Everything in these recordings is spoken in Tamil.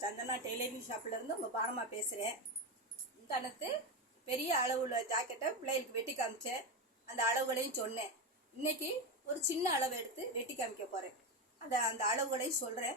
சந்தனா டெய்லரிங் ஷாப்லேருந்து உங்கள் உங்க பேசுகிறேன் பேசுறேன். பெரிய அளவுள்ள ஜாக்கெட்டை பிள்ளைகளுக்கு வெட்டி காமிச்சேன். அந்த அளவுகளையும் சொன்னேன். இன்றைக்கி ஒரு சின்ன அளவு எடுத்து வெட்டி காமிக்க போகிறேன் அதை அந்த அளவுகளையும் சொல்கிறேன்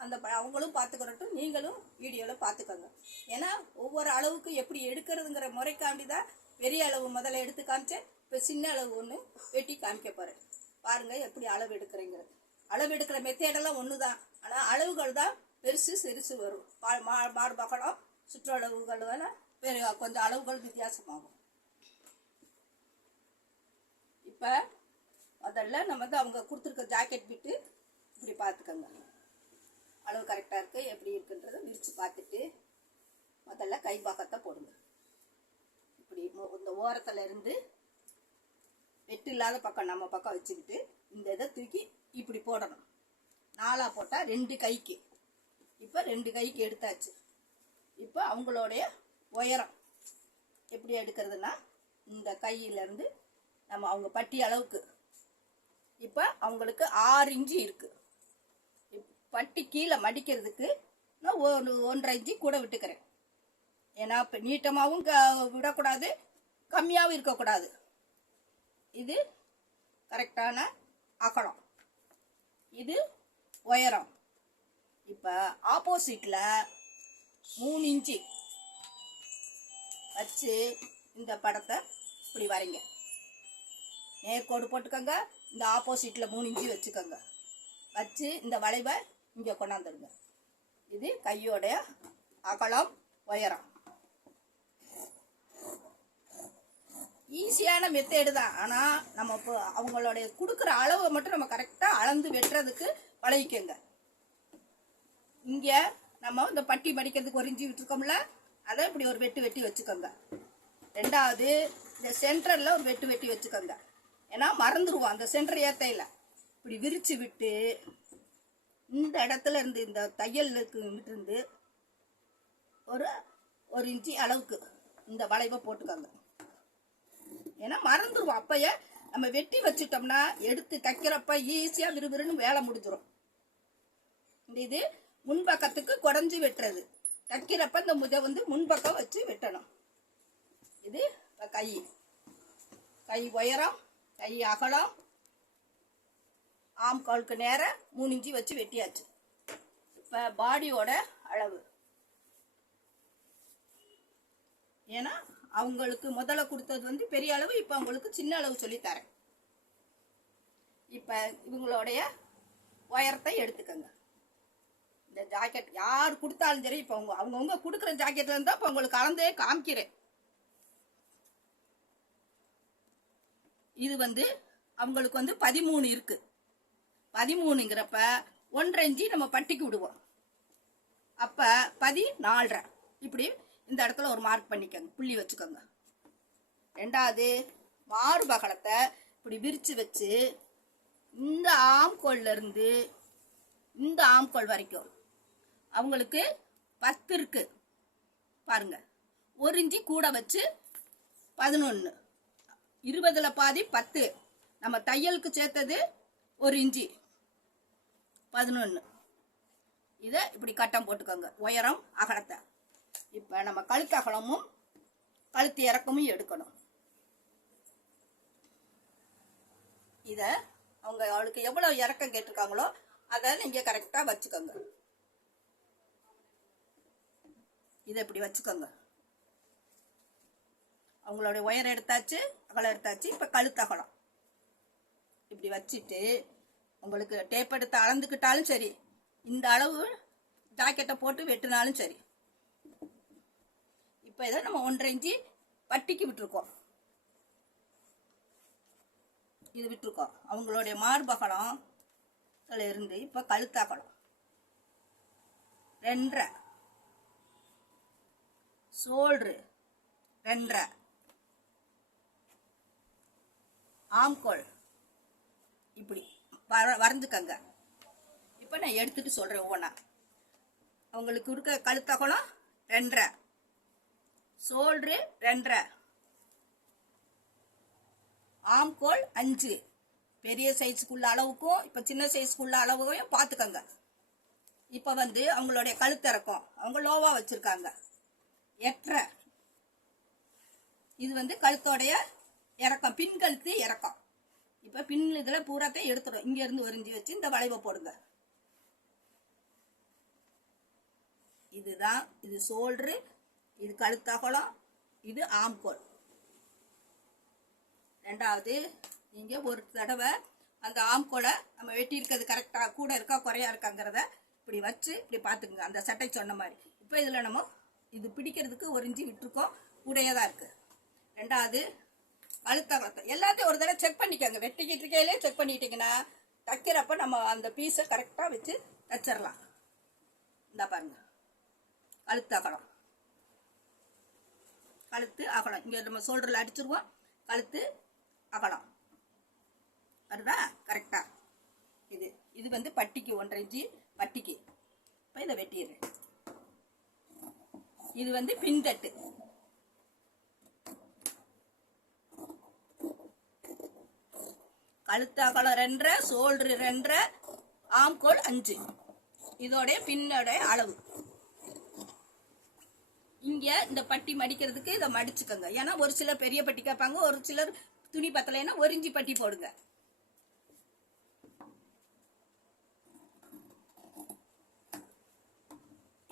அந்த ப- அவங்களும் பார்த்துக்கிறட்டும் நீங்களும் வீடியோவில் பார்த்துக்கோங்க. ஏன்னா ஒவ்வொரு அளவுக்கு எப்படி எடுக்கிறதுங்கிற முறைக்காண்டி தான் பெரிய அளவு முதல்ல எடுத்து காமிச்சேன். இப்போ சின்ன அளவு ஒன்று வெட்டி காமிக்க போகிறேன் பாருங்கள் எப்படி அளவு எடுக்கிறேங்கிறது. அளவு எடுக்கிற மெத்தேடெல்லாம் ஒன்று தான் ஆனால் அளவுகள் தான் பெருசு சிறுசு வரும். பா- மா- மார்பகலம் சுற்றளவுகள் வேணால் பெரிய கொஞ்சம் அளவுகள் வித்தியாசமாகும். இப்போ முதல்ல நம்ம வந்து அவங்க கொடுத்துருக்க ஜாக்கெட் விட்டு இப்படி பார்த்துக்கோங்க. அளவு கரெக்டாக இருக்குது எப்படி இருக்குன்றதை விரித்து பார்த்துட்டு முதல்ல கை பக்கத்தை போடுங்க. இப்படி இந்த ஓரத்தில் இருந்து வெட்டு இல்லாத பக்கம் நம்ம பக்கம் வச்சுக்கிட்டு இந்த இதை தூக்கி இப்படி போடணும். நாலாக போட்டால் ரெண்டு கைக்கு. இப்போ ரெண்டு கைக்கு எடுத்தாச்சு. இப்போ அவங்களுடைய உயரம். எப்படி எடுக்கிறதுனா இந்த கையிலேருந்து நம்ம அவங்க பட்டி அளவுக்கு. இப்போ அவங்களுக்கு ஆறு இன்ச்சு இருக்குது பட்டி கீழே மடிக்கிறதுக்கு நான் ஒரு ஒன்றரை இன்ச்சு கூட விட்டுக்கிறேன். ஏன்னா இப்போ நீட்டமாகவும் க- விடக்கூடாது கம்மியாகவும் இருக்கக்கூடாது. இது கரெக்டான அகலம். இது உயரம். இப்போ ஆப்போசிட்டில் மூணு இன்ச்சு வச்சு இந்த படத்தை இப்படி வரைங்க. நேர்கோடு போட்டுக்கோங்க இந்த ஆப்போசிட்டில் மூணு இன்ச்சு வச்சுக்கோங்க. வச்சு இந்த வளைவை இங்கே கொண்டாந்துடுங்க. இது கையோடைய அகலம் உயரம். ஈஸியான மெத்தேடு தான். ஆனால் நம்ம இப்போ அவங்களுடைய கொடுக்குற அளவை மட்டும் நம்ம கரெக்டாக அளந்து வெட்டுறதுக்கு பழகிக்கோங்க. இங்கே நம்ம இந்த பட்டி மடிக்கிறதுக்கு ஒரு இஞ்சி விட்டுருக்கோம்ல அதை இப்படி ஒரு வெட்டு வெட்டி வச்சுக்கோங்க. ரெண்டாவது இந்த சென்டரில் ஒரு வெட்டு வெட்டி வச்சுக்கோங்க. ஏன்னா மறந்துடுவோம் அந்த சென்டர் ஏத்தையில் இப்படி விரித்து விட்டு இந்த இடத்துல இருந்து இந்த தையலுக்கு இருந்து ஒரு ஒரு இன்ச்சி அளவுக்கு இந்த வளைவை போட்டுக்கோங்க. ஏன்னா மறந்துடுவோம் அப்பயே நம்ம வெட்டி வச்சுட்டோம்னா எடுத்து தைக்கிறப்ப ஈஸியாக விறுவிறுன்னு வேலை முடிஞ்சிடும் இந்த இது முன்பக்கத்துக்கு குடஞ்சி வெட்டுறது. தைக்கிறப்ப இந்த முதை வந்து முன்பக்கம் வச்சு வெட்டணும். இது கை. கை உயரம் கை அகலம். ஆம்காலுக்கு நேரம் மூணு இஞ்சி வச்சு வெட்டியாச்சு. இப்போ பாடியோட அளவு. ஏன்னா அவங்களுக்கு முதல்ல கொடுத்தது வந்து பெரிய அளவு இப்போ அவங்களுக்கு சின்ன அளவு சொல்லித்தரேன். இப்போ இவங்களுடைய உயரத்தை எடுத்துக்கோங்க. இந்த ஜாக்கெட் யார் கொடுத்தாலும் சரி இப்போ அவங்க அவங்கவுங்க கொடுக்குற ஜாக்கெட்ல இருந்தால் இப்போ உங்களுக்கு கலந்தே காமிக்கிறேன். இது வந்து அவங்களுக்கு வந்து பதிமூணு இருக்கு. பதிமூணுங்கிறப்ப ஒன்றரை இஞ்சி நம்ம பட்டிக்கு விடுவோம். அப்போ பதினாலரை. இப்படி இந்த இடத்துல ஒரு மார்க் பண்ணிக்கோங்க. புள்ளி வச்சுக்கோங்க. ரெண்டாவது மார்பகலத்தை இப்படி விரித்து வச்சு இந்த ஆம்கோல்ல இருந்து இந்த ஆம்கோல் வரைக்கும் அவங்களுக்கு பத்து இருக்கு. பாருங்க. ஒரு இஞ்சி கூட வச்சு பதினொன்று இருபதில் பாதி பத்து. நம்ம தையலுக்கு சேர்த்தது ஒரு இஞ்சி. பதினொன்று இதை இப்படி கட்டம் போட்டுக்கோங்க. உயரம் அகலத்தை. இப்போ நம்ம கழுத்து அகலமும் கழுத்து இறக்கமும் எடுக்கணும். இதை அவங்க அவளுக்கு எவ்வளோ இறக்கம் கேட்டிருக்காங்களோ அதை நீங்கள் கரெக்டாக வச்சுக்கோங்க. இதை இப்படி வச்சுக்கோங்க. அவங்களுடைய ஒயர் எடுத்தாச்சு அகலம் எடுத்தாச்சு இப்போ கழுத்தகலம் இப்படி வச்சுட்டு உங்களுக்கு டேப் எடுத்து அளந்துக்கிட்டாலும் சரி இந்த அளவு ஜாக்கெட்டை போட்டு வெட்டினாலும் சரி. இப்போ இதை நம்ம ஒன்றரை இன்ச்சு பட்டிக்கு விட்டுருக்கோம். இது விட்டுருக்கோம். அவங்களுடைய மார்பகலம் இருந்து இப்போ கழுத்தாகலம் ரெண்டரை. சோல்ட்ரு ரெண்டரை ஆம்கோல். இப்படி வர வரைஞ்சுக்கங்க. இப்போ நான் எடுத்துட்டு சொல்கிறேன் ஒவ்வொன்றா அவங்களுக்கு கொடுக்க கழுத்தகலம் ரெண்டரை சோல்ட்ரு ரெண்டரை ஆம்கோல் அஞ்சு. பெரிய சைஸுக்குள்ள அளவுக்கும் இப்போ சின்ன சைஸுக்குள்ள அளவுக்கும் பார்த்துக்கோங்க. இப்போ வந்து அவங்களுடைய கழுத்திறக்கம் அவங்க லோவாக வச்சுருக்காங்க எட்டரை இது வந்து கழுத்தோடைய இறக்கம் பின் கழுத்து இறக்கம். இப்போ பின் இதில் பூராத்தையும் எடுத்துடும். இங்க இருந்து வச்சு இந்த வளைவை போடுங்க. இதுதான் இது சோல்ட்ரு இது கழுத்தகலம் இது ஆம்கோல். ரெண்டாவது நீங்க ஒரு தடவை அந்த ஆம்கோலை நம்ம வெட்டி இருக்கிறது கரெக்டாக கூட இருக்கா குறையா இருக்காங்கிறத இப்படி வச்சு இப்படி பார்த்துக்குங்க. அந்த சட்டை சொன்ன மாதிரி. இப்போ இதில் நம்ம இது பிடிக்கிறதுக்கு ஒரு இஞ்சி விட்டுருக்கோம். கூடையே தான் ரெண்டாவது கழுத்தகலத்தை எல்லாத்தையும் ஒரு தடவை செக் பண்ணிக்கோங்க. வெட்டிக்கிட்டு இருக்கையிலே செக் பண்ணிட்டீங்கன்னா தைக்கிறப்ப நம்ம அந்த பீஸை கரெக்டாக வச்சு தச்சிடலாம் இந்த பாருங்க. கழுத்து அகலம். கழுத்து அகலம். இங்கே நம்ம சோல்டரில் அடிச்சிருவோம். கழுத்து அகலம். வருதா கரெக்டாக இது இது வந்து பட்டிக்கு ஒன்றரை இன்ச்சு பட்டிக்கு. இப்போ இதை வெட்டிடுறேன். இது வந்து பின்தட்டு. கழுத்து ரெண்டரை சோல்டரு ரெண்டரை ஆம்கோல் அஞ்சு. இதோடைய பின்னோடைய அளவு. இங்க இந்த பட்டி மடிக்கிறதுக்கு இதை மடிச்சுக்கோங்க. ஏன்னா ஒரு சிலர் பெரிய பட்டி கேட்பாங்க ஒரு சிலர் துணி பத்தலைன்னா ஒரிஞ்சி பட்டி போடுங்க.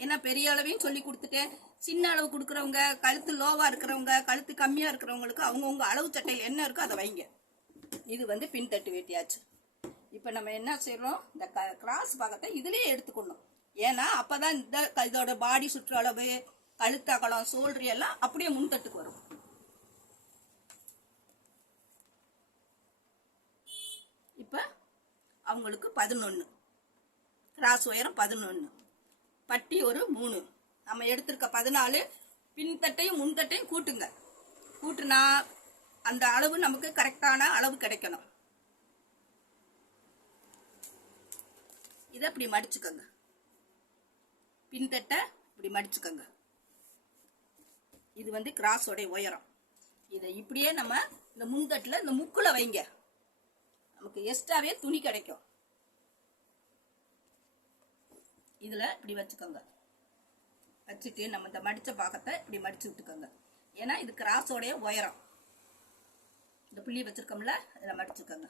ஏன்னா பெரிய அளவையும் சொல்லி கொடுத்துட்டேன். சின்ன அளவு கொடுக்குறவங்க கழுத்து லோவா இருக்கிறவங்க கழுத்து கம்மியா இருக்கிறவங்களுக்கு அவங்கவுங்க அளவு சட்டையில் என்ன இருக்கோ அதை வைங்க. இது வந்து பின்தட்டு வெட்டியாச்சு. இப்போ நம்ம என்ன செய்கிறோம் இந்த க கிராஸ் பாகத்தை இதுலேயே எடுத்துக்கணும். ஏன்னா அப்பதான் இந்த க- இதோட பாடி சுற்றளவு கழுத்தகலம் அகலம் எல்லாம் அப்படியே முன்தட்டுக்கு வரும். இப்போ அவங்களுக்கு பதினொன்று கிராஸ் உயரம் பதினொன்று பட்டி ஒரு மூணு. நம்ம எடுத்திருக்க பதினாலு பின்தட்டையும் முன்தட்டையும் கூட்டுங்க. கூட்டுனா அந்த அளவு நமக்கு கரெக்டான அளவு கிடைக்கணும். இதை இப்படி மடிச்சுக்கோங்க. பின்தட்டை இப்படி மடிச்சுக்கோங்க. இது வந்து கிராஸோடைய உயரம். இதை இப்படியே நம்ம இந்த முன்தட்டில் இந்த முக்கில் வைங்க. நமக்கு எக்ஸ்ட்ராவே துணி கிடைக்கும். இதில் இப்படி வச்சுக்கோங்க. வச்சுட்டு நம்ம இந்த மடித்த பாகத்தை இப்படி மடிச்சு விட்டுக்கோங்க. ஏன்னா இது கிராஸோடைய உயரம். இந்த புள்ளி வச்சுருக்கோம்ல இதில் மடிச்சுக்கோங்க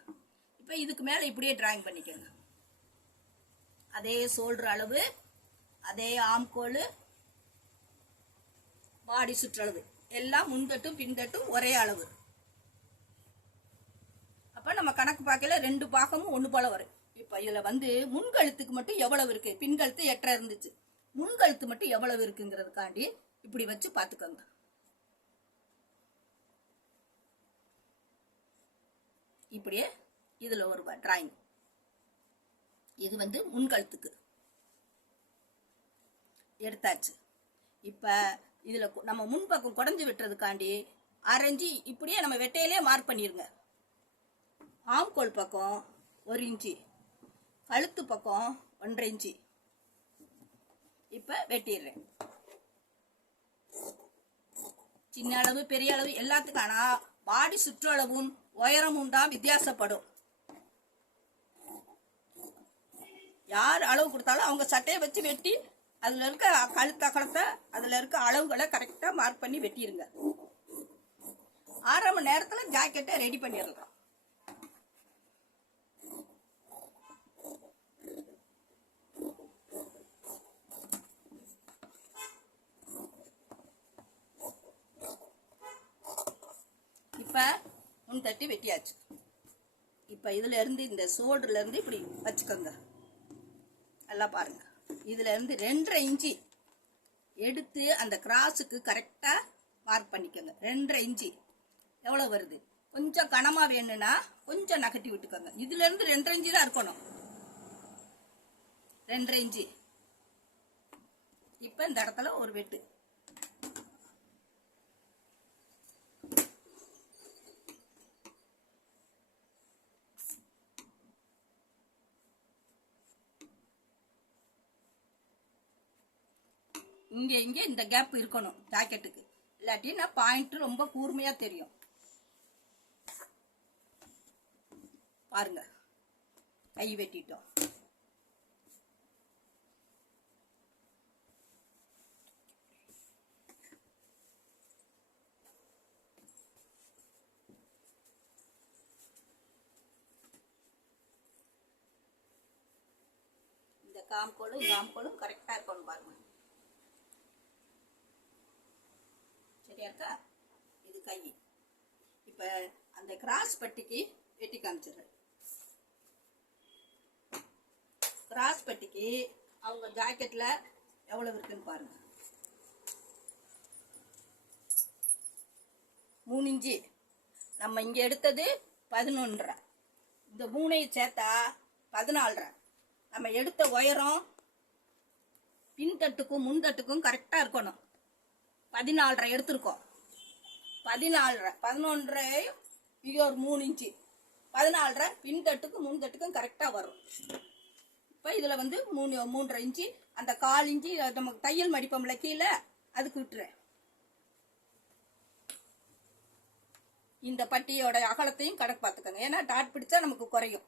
இப்போ இதுக்கு மேலே இப்படியே டிராயிங் பண்ணிக்கோங்க. அதே சோல்டர் அளவு அதே ஆம்கோல் பாடி சுற்றளவு. எல்லாம் முன்தட்டும் பின்தட்டும் ஒரே அளவு. அப்போ நம்ம கணக்கு பார்க்கல ரெண்டு பாகமும் ஒன்று போல வரும். இப்போ இதில் வந்து முன்கழுத்துக்கு மட்டும் எவ்வளவு இருக்குது பின்கழுத்து எட்டரை இருந்துச்சு. முன்கழுத்து மட்டும் எவ்வளவு இருக்குங்கிறதுக்காண்டி இப்படி வச்சு பார்த்துக்கோங்க. இப்படியே இதுல ஒரு டிராயிங் இது வந்து முன்கழுத்துக்கு எடுத்தாச்சு. இப்போ இதில் நம்ம முன்பக்கம் குடஞ்சி விட்டுறதுக்காண்டி அரைஞ்சி இப்படியே நம்ம வெட்டையிலே மார்க் பண்ணிருங்க. ஆம்கோல் பக்கம் ஒரு இன்ச்சு கழுத்து பக்கம் ஒன்றரை இன்ச்சு. இப்போ வெட்டிடுறேன். சின்ன அளவு பெரிய அளவு எல்லாத்துக்கான பாடி சுற்றளவும் உயரமும் தான் வித்தியாசப்படும். யார் அளவு கொடுத்தாலும் அவங்க சட்டையை வச்சு வெட்டி அதுல இருக்க கழுத்தகலத்தை அதில் அதுல இருக்க அளவுகளை கரெக்டா மார்க் பண்ணி வெட்டிடுங்க ஆறரை மணி நேரத்துல ஜாக்கெட்டை ரெடி பண்ணிடலாம். இப்போ முன் தட்டி வெட்டியாச்சு. இப்போ இதுல இருந்து இந்த சோல்டர்ல இருந்து இப்படி வச்சுக்கோங்க. நல்லா பாருங்க. இதுல இருந்து ரெண்டரை இன்ச்சு எடுத்து அந்த கிராஸுக்கு கரெக்டா மார்க் பண்ணிக்கோங்க. ரெண்டரை இன்ச்சு. எவ்வளவு வருது? கொஞ்சம் கனமா வேணும்னா கொஞ்சம் நகட்டி விட்டுக்கோங்க. இதுல இருந்து ரெண்டரை இன்ச்சு தான் இருக்கணும். ரெண்டரை இன்ச்சு. இப்ப இந்த இடத்துல ஒரு வெட்டு. இங்கே இங்கே இந்த கேப் இருக்கணும் ஜாக்கெட்டுக்கு இல்லாட்டின்னா பாயிண்ட் ரொம்ப கூர்மையாக தெரியும். பாருங்க. கை வெட்டிட்டோம். இந்த காம்கோடும் காம்கோடும் கரெக்டாக இருக்கணும் பாருங்க. சரியா இருக்கா? இது கை. இப்போ அந்த கிராஸ் பட்டிக்கு வெட்டி காமிச்சிடுறேன். கிராஸ் பட்டிக்கு அவங்க ஜாக்கெட்டில் எவ்வளவு இருக்குன்னு பாருங்க. மூணு இஞ்சி நம்ம இங்கே எடுத்தது பதினொன்றரை இந்த மூணையும் சேர்த்தா பதினாலரை நம்ம எடுத்த உயரம் பின்தட்டுக்கும் முன்தட்டுக்கும் கரெக்டாக இருக்கணும். பதினாலரை எடுத்திருக்கோம். பதினாலரை பதினொன்றையும் இங்கே ஒரு மூணு இன்ச்சு. பதினாலரை பின்தட்டுக்கும் முன்தட்டுக்கும் கரெக்டாக வரும். இப்போ இதில் வந்து மூணு மூன்றரை இன்ச்சு அந்த கால் இன்ச்சு நமக்கு தையல் மடிப்போம்ல கீழே அதுக்கு விட்டுறேன். இந்த பட்டியோட அகலத்தையும் கணக்கு பார்த்துக்கோங்க. ஏன்னா டாட் பிடிச்சா நமக்கு குறையும்.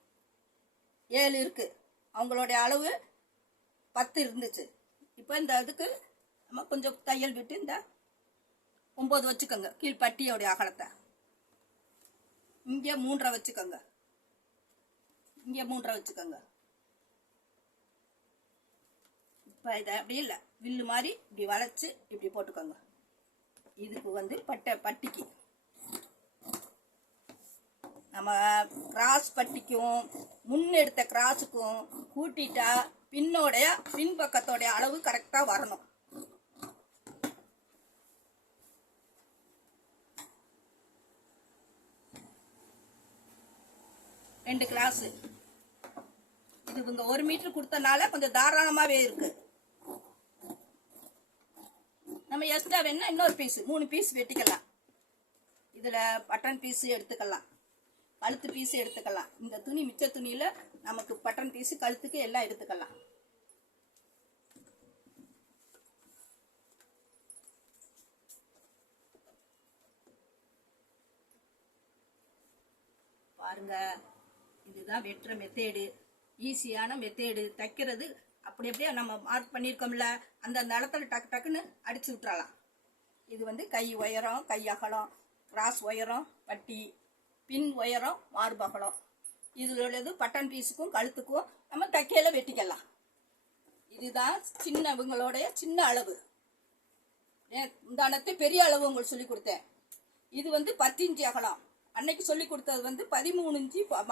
ஏழு இருக்கு. அவங்களுடைய அளவு பத்து இருந்துச்சு. இப்போ இந்த இதுக்கு நம்ம கொஞ்சம் தையல் விட்டு இந்த ஒம்பது வச்சுக்கோங்க. கீழ் பட்டியோடைய அகலத்தை. இங்கே மூன்றரை வச்சுக்கோங்க. இங்கே மூன்றரை வச்சுக்கோங்க. இப்போ இதை அப்படி இல்லை. வில்லு மாதிரி இப்படி வளைச்சு இப்படி போட்டுக்கோங்க. இதுக்கு வந்து பட்டை பட்டிக்கு. நம்ம கிராஸ் பட்டிக்கும் முன் எடுத்த கிராஸுக்கும் கூட்டிட்டா பின்னோடைய பின்பக்கத்தோடைய அளவு கரெக்டாக வரணும். ரெண்டு கிளாஸ். இது இவங்க ஒரு மீட்டர் கொடுத்தனால கொஞ்சம் தாராளமாகவே இருக்கு. நம்ம எக்ஸ்ட்ரா வேணா இன்னொரு பீஸ் மூணு பீஸ் வெட்டிக்கலாம். இதில் பட்டன் பீஸு எடுத்துக்கலாம். கழுத்து பீஸு எடுத்துக்கலாம். இந்த துணி மிச்ச துணியில் நமக்கு பட்டன் பீஸு கழுத்துக்கு எல்லாம் எடுத்துக்கலாம். பாருங்கள் இதுதான் வெட்டுற மெத்தேடு ஈஸியான மெத்தேடு தைக்கிறது. அப்படி அப்படியே நம்ம மார்க் பண்ணியிருக்கோம்ல அந்த இடத்துல டக்கு டக்குன்னு அடிச்சு விட்றலாம் இது வந்து கை உயரம் கை அகலம் கிராஸ் உயரம் பட்டி பின் உயரம் மார்பகலம் இதில் உள்ளது பட்டன் பீஸுக்கும் கழுத்துக்கும் நம்ம தைக்கையில் வெட்டிக்கலாம். இதுதான் சின்னவங்களுடைய சின்ன அளவு. இந்த பெரிய அளவு உங்களுக்கு சொல்லி கொடுத்தேன். இது வந்து பத்து இன்ச்சு அகலம். அன்னைக்கு சொல்லி கொடுத்தது வந்து பதிமூணு இன்ச்சு ப-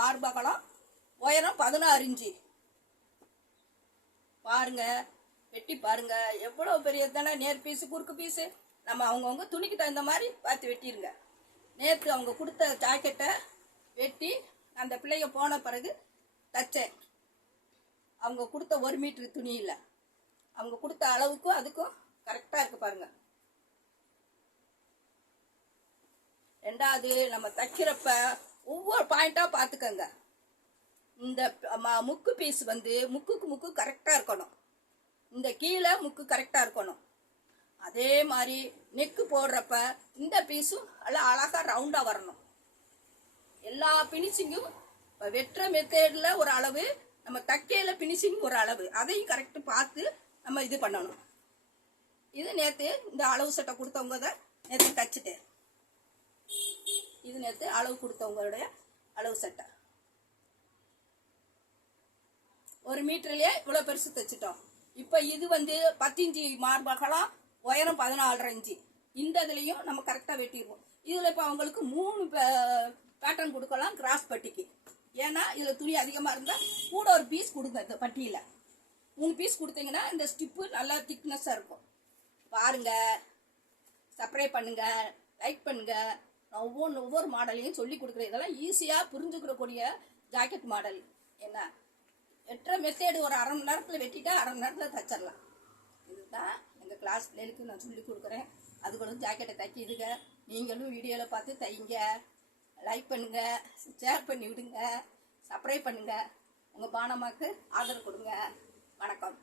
உயரம் பதினாறு இஞ்சி பாருங்க வெட்டி பாருங்க. எவ்வளோ பெரிய தானே? நேர் பீஸு குறுக்கு பீஸு. நம்ம அவங்கவுங்க துணிக்கு தகுந்த மாதிரி பார்த்து வெட்டிடுங்க நேற்று அவங்க கொடுத்த ஜாக்கெட்டை வெட்டி அந்த பிள்ளைங்க போன பிறகு தச்சேன். அவங்க கொடுத்த ஒரு மீட்ரு துணி இல்லை. அவங்க கொடுத்த அளவுக்கும் அதுக்கும் கரெக்டாக இருக்குது பாருங்கள் ரெண்டாவது நம்ம தைக்கிறப்ப ஒவ்வொரு பாயிண்ட்டாக பார்த்துக்கோங்க. இந்த முக்கு பீஸ் வந்து முக்குக்கு முக்கு கரெக்டாக இருக்கணும். இந்த கீழே முக்கு கரெக்டாக இருக்கணும். அதே மாதிரி நெக்கு போடுறப்ப இந்த பீஸும் நல்லா அழகாக ரவுண்டாக வரணும். எல்லா பினிஷிங்கும் வெட்டுற மெத்தேடில் ஒரு அளவு நம்ம தக்கையில் பினிஷிங் ஒரு அளவு. அதையும் கரெக்டு பார்த்து நம்ம இது பண்ணணும். இது நேற்று இந்த அளவு சட்டை கொடுத்தவங்க தான் நேற்று தச்சுட்டேன். இது நேற்று அளவு கொடுத்தவங்களுடைய அளவு சட்டை. ஒரு மீட்டர்லயே இவ்வளோ பெருசு தைச்சிட்டோம். இப்போ இது வந்து பத்து இஞ்சி மார்பகலாம் உயரம் பதினாலரை இன்ச்சு. இந்த இதுலேயும் நம்ம கரெக்டாக வெட்டிடுவோம். இதில் இப்போ அவங்களுக்கு மூணு பேட்டர்ன் கொடுக்கலாம் கிராஸ் பட்டிக்கு. ஏன்னா இதில் துணி அதிகமாக இருந்தால் கூட ஒரு பீஸ் கொடுங்க இந்த பட்டியில். மூணு பீஸ் கொடுத்தீங்கன்னா இந்த ஸ்டிப்பு நல்லா திக்னஸாக இருக்கும். பாருங்க சப்ரை பண்ணுங்க லைக் பண்ணுங்க. நான் ஒவ்வொன்று ஒவ்வொரு மாடலையும் சொல்லி கொடுக்குறேன். இதெல்லாம் ஈஸியாக புரிஞ்சுக்கிறக்கூடிய ஜாக்கெட் மாடல் என்ன? எட்டரை மெத்தேடு ஒரு அரை மணி நேரத்தில் வெட்டிட்டா அரை மணி நேரத்தில் தச்சிடலாம். இதுதான் எங்கள் கிளாஸ் பிள்ளைகளுக்கு நான் சொல்லி கொடுக்குறேன். அதுகளும் ஜாக்கெட்டை தைக்கிதுங்க. நீங்களும் வீடியோவில் பார்த்து தைங்க. லைக் பண்ணுங்க. ஷேர் பண்ணி விடுங்க சப்ஸ்கிரைப் பண்ணுங்க. உங்கள் பானமாக்கு ஆதரவு கொடுங்க. வணக்கம்.